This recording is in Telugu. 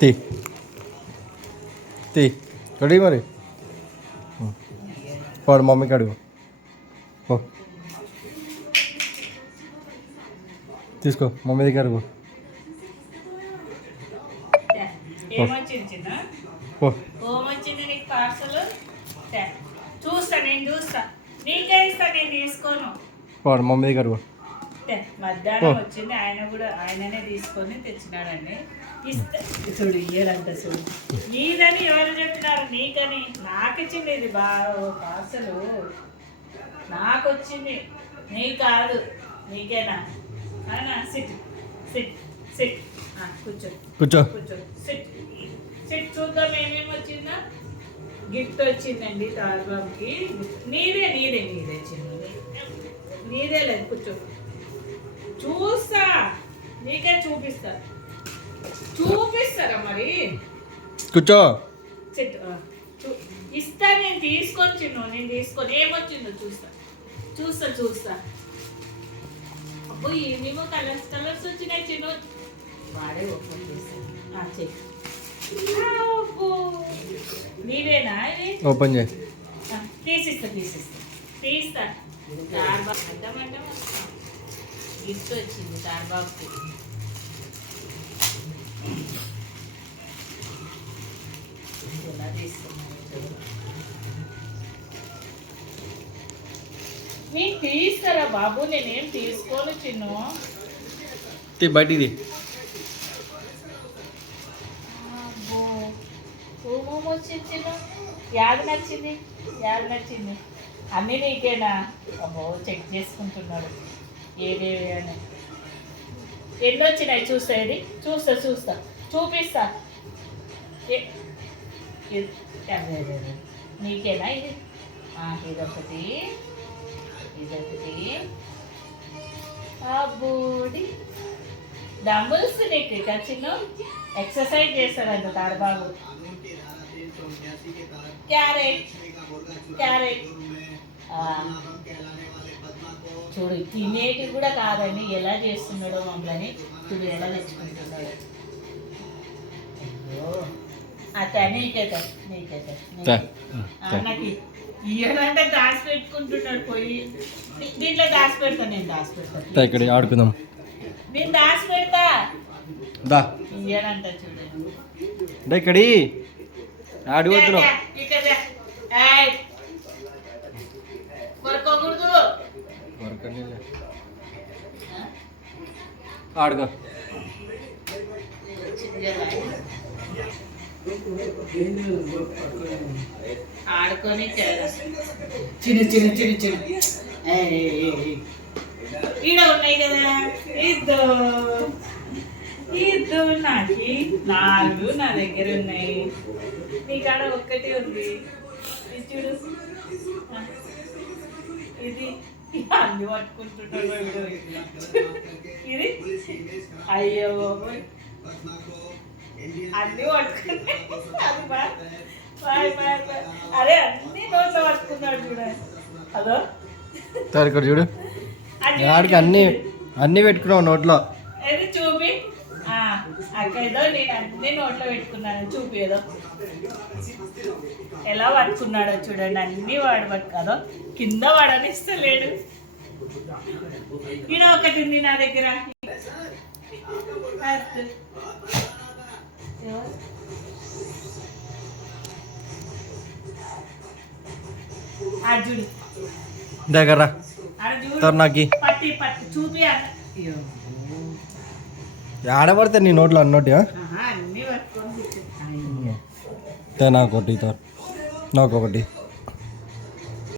తీ తీ రెడీ మరి వాడు మమ్మీకి అడుగు ఓ తీసుకో మమ్మీ దగ్గర అడుగు ఓ చూస్తా నేను చూస్తా నీకే ఇస్తా నేను తీసుకోను వాడు మమ్మీ దగ్గర అడుగు మధ్యాహ్నం వచ్చింది ఆయన కూడా ఆయననే తీసుకొని తెచ్చినాడండి ఇస్తే చూడు ఇయ్యాలంట చూడు నీదని ఎవరు చెప్పినారు నీకని నాకు ఇచ్చింది ఇది బాగా పార్సలు నాకు వచ్చింది నీ కాదు నీకేనా అవునా సిట్ సిట్ సిట్ కూర్చో కూర్చో కూర్చో సిట్ సిట్ చూద్దాం ఏమేమి వచ్చిందా గిఫ్ట్ వచ్చిందండి తారబాబుకి నీదే నీదే నీదే చిన్నది నీదే లేదు కూర్చో చూస్తా నీకే చూపిస్తా చూపిస్తారా మరి కూర్చో ఇస్తా నేను తీసుకొని చిన్ను నేను తీసుకొని ఏమొచ్చిందో చూస్తా చూస్తా చూస్తా అబ్బో ఏమేమో కలర్స్ కలర్స్ వచ్చినాయి చిన్ను వాడే ఓపెన్ చేస్తాను చెక్ నీవేనా ఇది ఓపెన్ చేయి తీసిస్తా తీసిస్తా తీస్తా అడ్డమంటే గిఫ్ట్ వచ్చింది తారబాబుకి ఎలా తీసుకున్నాను నేను తీస్తారా బాబు నేనేం తీసుకోను చిన్ను బయటిది ఏమేమి వచ్చింది చిన్ను యాది నచ్చింది అన్నీ నీకేనా అబ్బో చెక్ చేసుకుంటున్నాడు ఏదేవి అని ఎన్ని వచ్చినాయి చూస్తా ఇది చూస్తా చూపిస్తా నీకేనా ఇది ఇదొకటి అబ్బోడి డంబుల్స్ నీకు చిన్న ఎక్సర్సైజ్ చేస్తారంట తారబాబు క్యారెట్ చూడు తినేటి కూడా కాదండి ఎలా చేస్తున్నాడో మమ్మల్ని చూడు ఎలా తెచ్చుకుంటున్నాడు అత నీకేత నాకు ఇయ్యాలంటే దాచి పెట్టుకుంటున్నాడు పోయి దీంట్లో దాచి పెడతా నేను ఇక్కడ ఆడుకుందాం నేను దాచి పెడతా ఇయ్యాలంట చూడండి ఇక్కడి ఆడుకోవద్దు ఇక్కడ కొరకోకూడదు ఆడుకో ఆడుకొని చిన్న చిన్న చిన్న చిన్న ఈడ ఉన్నాయి కదా ఇద్దరు నాకు 4 నా దగ్గర ఉన్నాయి నీ కాడ ఒక్కటి ఉంది ఇది చూడు ఇది అన్ని పట్టుకుంటున్నాడు ఇది అయ్యో అన్ని పట్టుకున్నాయి అది బాయ్ అరే అన్ని నోట్లో పట్టుకున్నాడు చూడండి అదో ఇక్కడ చూడు ఆడికి అన్ని పెట్టుకున్నావు నోట్లో అది చూపి అక్క ఏదో నేను అన్ని నోట్లో పెట్టుకున్నాను చూపి ఏదో ఎలా పట్టుకున్నాడో చూడండి అన్ని వాడు పట్టుకోదో కింద వాడనిస్తలేడు ఈడ ఒకటి ఉంది నా దగ్గర అర్జున్ దగ్గర నాకు పట్టి చూపి ఆడబడితే నీ నోట్లో అన్నట్టు అన్ని పట్టుకొని నాకొకటి నాకొకటి